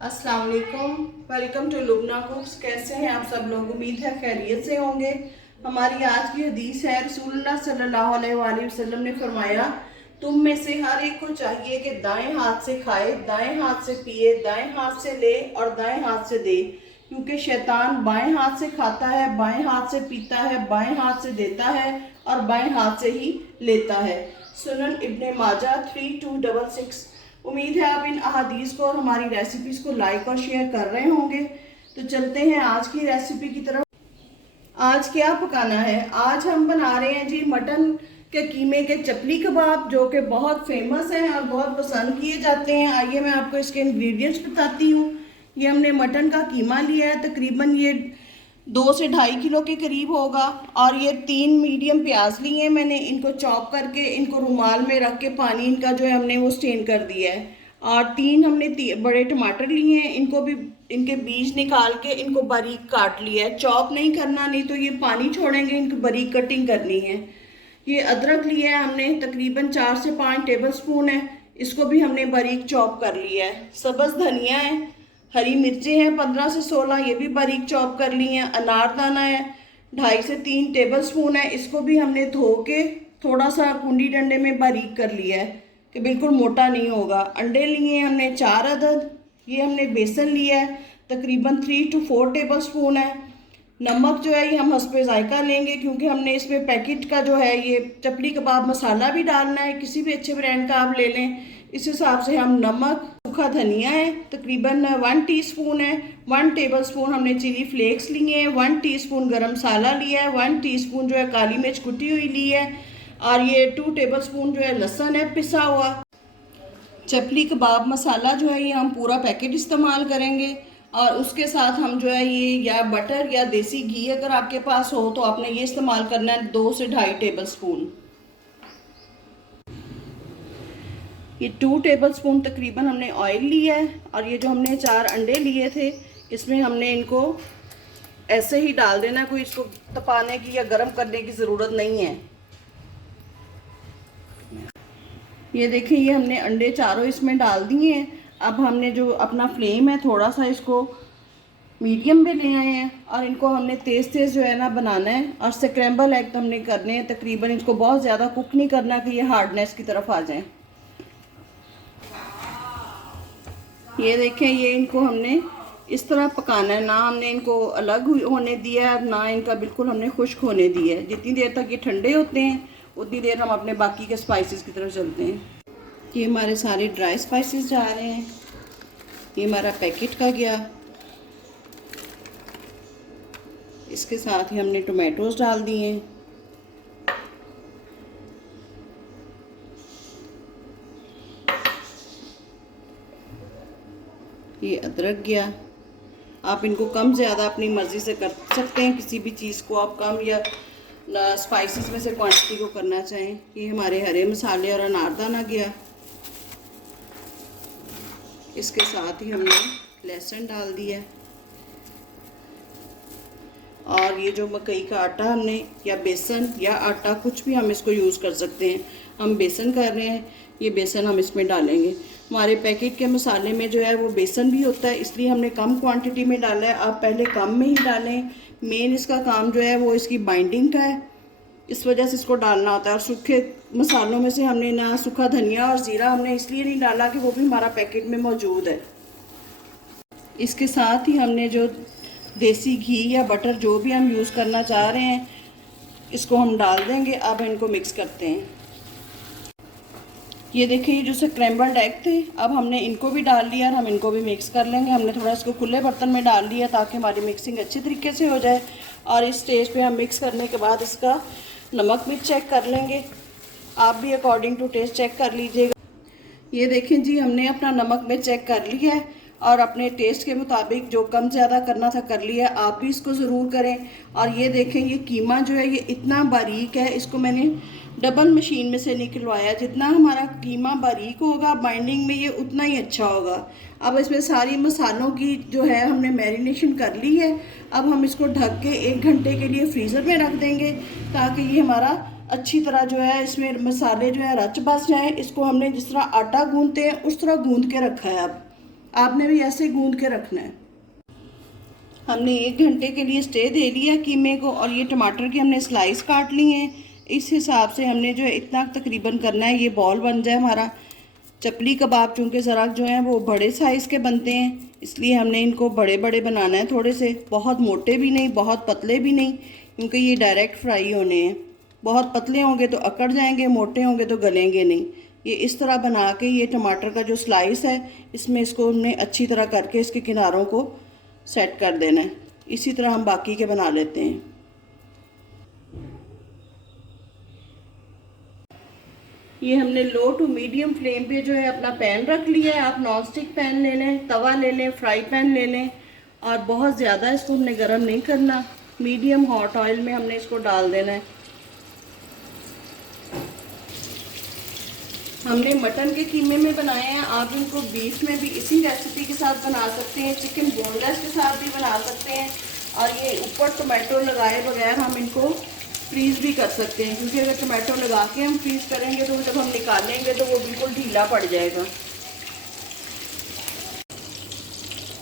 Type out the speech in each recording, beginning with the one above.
अस्सलाम वालेकुम, welcome to Lubna कुक्स। कैसे हैं आप सब लोग? उम्मीद है खैरियत से होंगे। हमारी आज की हदीस है, रसूलुल्लाह सल्लल्लाहु अलैहि वसल्लम ने फरमाया, तुम में से हर एक को चाहिए कि दाएं हाथ से खाए, दाएं हाथ से पिए, दाएं हाथ से ले और दाएं हाथ से दे, क्योंकि शैतान बाएं हाथ से खाता है, बाएं हाथ से पीता है, बाएं हाथ से देता है और बाएं हाथ से ही लेता है। सुनन इब्ने माजा 3266। उम्मीद है आप इन अहादीस को और हमारी रेसिपीज को लाइक और शेयर कर रहे होंगे। तो चलते हैं आज की रेसिपी की तरफ। आज क्या पकाना है? आज हम बना रहे हैं जी मटन के कीमे के चपली कबाब, जो कि बहुत फेमस हैं और बहुत पसंद किए जाते हैं। आइए मैं आपको इसके इंग्रेडिएंट्स बताती हूँ। ये हमने मटन का कीमा लिया है, तकरीबन ये 2 से 2.5 किलो के करीब होगा। और ये 3 मीडियम प्याज लिए हैं मैंने, इनको चॉप करके इनको रुमाल में रख के पानी इनका जो है हमने वो स्टेन कर दिया है। और 3 हमने बड़े टमाटर लिए हैं, इनको भी इनके बीज निकाल के इनको बारीक काट लिया है। चॉप नहीं करना, नहीं तो ये पानी छोड़ेंगे, इनको बारीक कटिंग करनी है। ये अदरक लिया है हमने, तकरीबन 4 से 5 टेबल स्पून है, इसको भी हमने बारीक चॉप कर लिया है। सब्ज़ धनिया है, हरी मिर्चें हैं 15 से 16, ये भी बारीक चॉप कर ली हैं। अनारदाना है 2.5 से 3 टेबल स्पून है, इसको भी हमने धो के थोड़ा सा कुंडी डंडे में बारीक कर लिया है कि बिल्कुल मोटा नहीं होगा। अंडे लिए हैं हमने 4 अदद। ये हमने बेसन लिया है, तकरीबन 3 to 4 टेबल स्पून है। नमक जो है ये हम हस्बे जायका लेंगे, क्योंकि हमने इसमें पैकेट का जो है ये चपली कबाब मसाला भी डालना है, किसी भी अच्छे ब्रांड का आप ले लें। इस हिसाब से हम नमक, सूखा धनिया है तकरीबन 1 टीस्पून है, 1 टेबल स्पून हमने चिली फ्लेक्स लिए हैं, 1 टीस्पून गरम मसाला लिया है, 1 टीस्पून जो है काली मिर्च कुटी हुई ली है, और ये 2 टेबल स्पून जो है लहसुन है पिसा हुआ। चपली कबाब मसाला जो है ये हम पूरा पैकेट इस्तेमाल करेंगे। और उसके साथ हम जो है ये या बटर या देसी घी अगर आपके पास हो तो आपने ये इस्तेमाल करना है 2 से 2.5 टेबल स्पून। ये 2 टेबल स्पून तकरीबन हमने ऑयल लिया है। और ये जो हमने 4 अंडे लिए थे, इसमें हमने इनको ऐसे ही डाल देना, कोई इसको तपाने की या गर्म करने की ज़रूरत नहीं है। ये देखिए, ये हमने अंडे चारों इसमें डाल दिए हैं। अब हमने जो अपना फ्लेम है थोड़ा सा इसको मीडियम में ले आए हैं, और इनको हमने तेज़ तेज़ जो है ना बनाना है। और स्क्रैम्बल एग हमने करने हैं, तकरीबन इसको बहुत ज़्यादा कुक नहीं करना कि ये हार्डनेस की तरफ आ जाए। ये देखें, ये इनको हमने इस तरह पकाना है, ना हमने इनको अलग होने दिया है, ना इनका बिल्कुल हमने खुश्क होने दिया है। जितनी देर तक ये ठंडे होते हैं उतनी देर हम अपने बाकी के स्पाइसेस की तरफ चलते हैं। ये हमारे सारे ड्राई स्पाइसेस जा रहे हैं। ये हमारा पैकेट का गया, इसके साथ ही हमने टोमेटोज डाल दिए हैं। ये अदरक गया। आप इनको कम ज़्यादा अपनी मर्ज़ी से कर सकते हैं, किसी भी चीज़ को आप कम या स्पाइसेस में से क्वांटिटी को करना चाहें। ये हमारे हरे मसाले और अनारदाना गया। इसके साथ ही हमने लहसुन डाल दिया। और ये जो मकई का आटा हमने, या बेसन या आटा, कुछ भी हम इसको यूज़ कर सकते हैं। हम बेसन कर रहे हैं, ये बेसन हम इसमें डालेंगे। हमारे पैकेट के मसाले में जो है वो बेसन भी होता है, इसलिए हमने कम क्वांटिटी में डाला है। आप पहले कम में ही डालें। मेन इसका काम जो है वो इसकी बाइंडिंग का है, इस वजह से इसको डालना होता है। और सूखे मसालों में से हमने ना सूखा धनिया और ज़ीरा हमने इसलिए नहीं डाला कि वो भी हमारा पैकेट में मौजूद है। इसके साथ ही हमने जो देसी घी या बटर जो भी हम यूज़ करना चाह रहे हैं, इसको हम डाल देंगे। अब इनको मिक्स करते हैं। ये देखिए, ये जो स्क्रैम्बल्ड एग थे, अब हमने इनको भी डाल लिया और हम इनको भी मिक्स कर लेंगे। हमने थोड़ा इसको खुले बर्तन में डाल लिया ताकि हमारी मिक्सिंग अच्छी तरीके से हो जाए। और इस स्टेज पे हम मिक्स करने के बाद इसका नमक भी चेक कर लेंगे। आप भी अकॉर्डिंग टू टेस्ट चेक कर लीजिएगा। ये देखें जी, हमने अपना नमक में चेक कर लिया है और अपने टेस्ट के मुताबिक जो कम ज़्यादा करना था कर लिया है। आप भी इसको ज़रूर करें। और ये देखें, ये कीमा जो है ये इतना बारीक है, इसको मैंने डबल मशीन में से निकलवाया। जितना हमारा कीमा बारीक होगा बाइंडिंग में, ये उतना ही अच्छा होगा। अब इसमें सारी मसालों की जो है हमने मैरिनेशन कर ली है। अब हम इसको ढक के 1 घंटे के लिए फ्रीज़र में रख देंगे, ताकि ये हमारा अच्छी तरह जो है इसमें मसाले जो है रच बस जाएँ। इसको हमने जिस तरह आटा गूंदते हैं उस तरह गूंद के रखा है। अब आपने भी ऐसे गूंद के रखना है। हमने 1 घंटे के लिए स्टे दे लिया कीमे को, और ये टमाटर की हमने स्लाइस काट ली हैं। इस हिसाब से हमने जो है इतना तकरीबन करना है, ये बॉल बन जाए हमारा। चपली कबाब चूँकि ज़रा जो है वो बड़े साइज़ के बनते हैं, इसलिए हमने इनको बड़े बड़े बनाना है थोड़े से, बहुत मोटे भी नहीं बहुत पतले भी नहीं, क्योंकि ये डायरेक्ट फ्राई होने हैं। बहुत पतले होंगे तो अकड़ जाएंगे, मोटे होंगे तो गलेंगे नहीं। ये इस तरह बना के ये टमाटर का जो स्लाइस है, इसमें इसको हमने अच्छी तरह करके इसके किनारों को सेट कर देना है। इसी तरह हम बाकी के बना लेते हैं। ये हमने लो टू मीडियम फ्लेम पे जो है अपना पैन रख लिया है। आप नॉन स्टिक पैन ले लें, तवा ले लें, फ्राई पैन ले लें, और बहुत ज़्यादा इसको हमने गर्म नहीं करना। मीडियम हॉट ऑयल में हमने इसको डाल देना है। हमने मटन के कीमे में बनाए हैं, आप इनको बीफ में भी इसी रेसिपी के साथ बना सकते हैं, चिकन बोनलेस के साथ भी बना सकते हैं। और ये ऊपर टोमेटो लगाए बगैर हम इनको फ्रीज़ भी कर सकते हैं, क्योंकि अगर टोमेटो लगा के हम फ्रीज़ करेंगे तो जब हम निकालेंगे तो वो बिल्कुल ढीला पड़ जाएगा।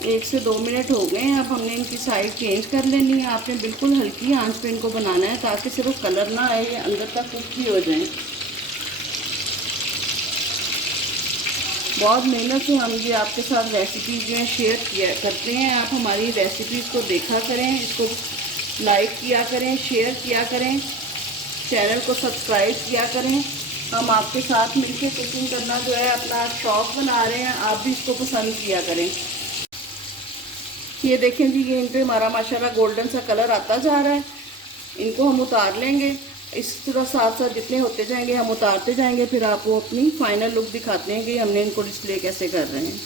1 से 2 मिनट हो गए हैं। अब हमने इनकी साइड चेंज कर लेनी है। आपने बिल्कुल हल्की आंच पे इनको बनाना है, ताकि सिर्फ कलर ना आए, ये अंदर तक कुक भी हो जाए। बहुत मेहनत से हम ये आपके साथ रेसिपी जो है शेयर करते हैं। आप हमारी रेसिपीज़ को देखा करें, इसको लाइक किया करें, शेयर किया करें, चैनल को सब्सक्राइब किया करें। हम आपके साथ मिलकर कुकिंग करना जो है अपना शौक़ बना रहे हैं, आप भी इसको पसंद किया करें। ये देखें जी, ये इन पर हमारा माशाल्लाह गोल्डन सा कलर आता जा रहा है। इनको हम उतार लेंगे। इस तरह साथ साथ जितने होते जाएंगे हम उतारते जाएंगे, फिर आपको अपनी फाइनल लुक दिखाते हैं कि हमने इनको डिस्प्ले कैसे कर रहे हैं।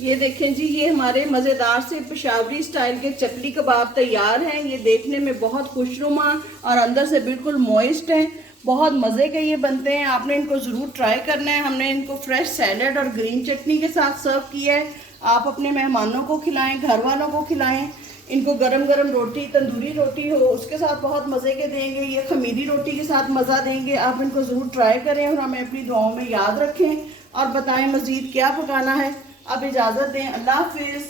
ये देखें जी, ये हमारे मज़ेदार से पेशावरी स्टाइल के चपली कबाब तैयार हैं। ये देखने में बहुत खुशनुमा और अंदर से बिल्कुल मॉइस्ट हैं। बहुत मज़े के ये बनते हैं, आपने इनको ज़रूर ट्राई करना है। हमने इनको फ्रेश सैलड और ग्रीन चटनी के साथ सर्व किया है। आप अपने मेहमानों को खिलाएं, घर वालों को खिलाएं। इनको गरम गरम रोटी, तंदूरी रोटी हो उसके साथ बहुत मज़े के देंगे, ये खमीरी रोटी के साथ मज़ा देंगे। आप इनको ज़रूर ट्राई करें और हमें अपनी दुआओं में याद रखें, और बताएं मज़ीद क्या पकाना है। अब इजाज़त दें, अल्लाह हाफिज़।